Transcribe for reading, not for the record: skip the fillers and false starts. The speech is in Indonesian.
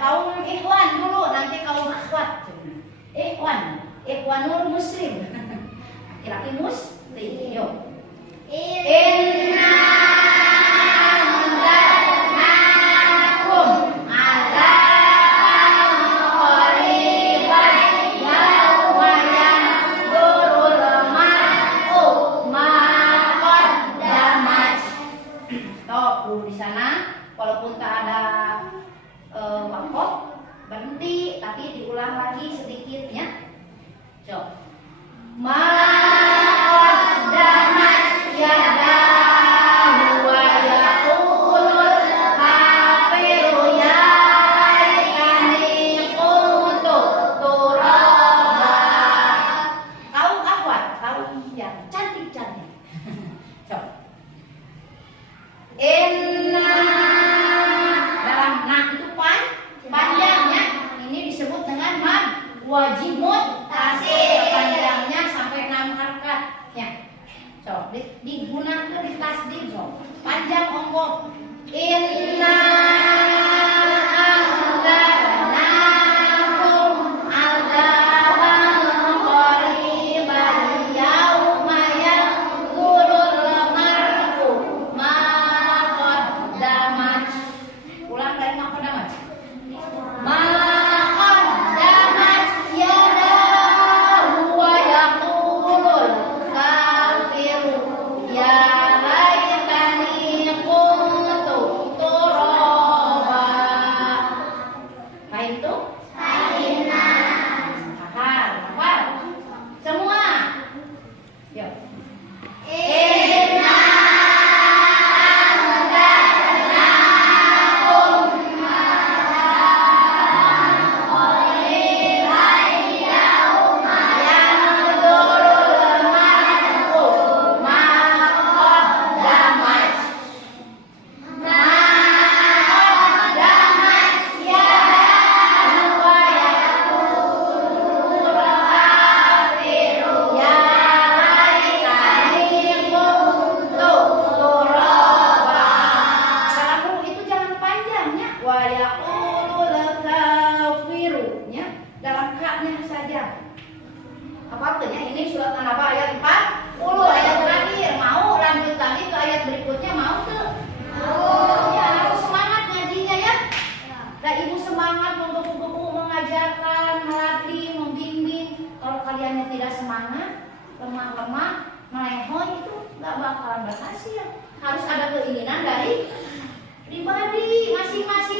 kaum ikhwan dulu, nanti kaum akhwat. Ikhwanul muslim. Laki-laki muslim. Yuk. Inna anzalnakum ala qariban yawma yanzurul mar'u ma qaddamat. Stop dulu di sana. Walaupun tak ada wakaf, berhenti, tapi diulang lagi sedikitnya. Coba. Qaddamat yadahu wa yaqulul kafiru ya laitani kuntu turaba. Kaum akhwat, kaum yang cantik-cantik. Coba. Inna dalam nah itu panjangnya ini disebut dengan mad wajib muttasil, panjangnya sampai 6 harakat ya. So, digunakan di tasdid so. Panjang ongkok. Inna anzalnakum adzaban qariban yauma yanzurul mar'u ma qaddamat. Ulang dari ma qaddamat. Ma qaddamat yadahu wa yaqulul kafiru ya laitani kuntu turaba. Baik itu? Hafal semua. Yuk. Inna dalam haknya saja. Apa artinya? Ini surat An-Naba ayat 40, ayat terakhir. Mau lanjut lagi ke ayat berikutnya, mau tuh? Ya, harus semangat ngajinya ya. Dan ibu semangat untuk buku mengajarkan, melatih, membimbing. Kalau kalian yang tidak semangat, lemah-lemah, melehoi, itu nggak bakalan berhasil. Harus ada keinginan dari pribadi masing-masing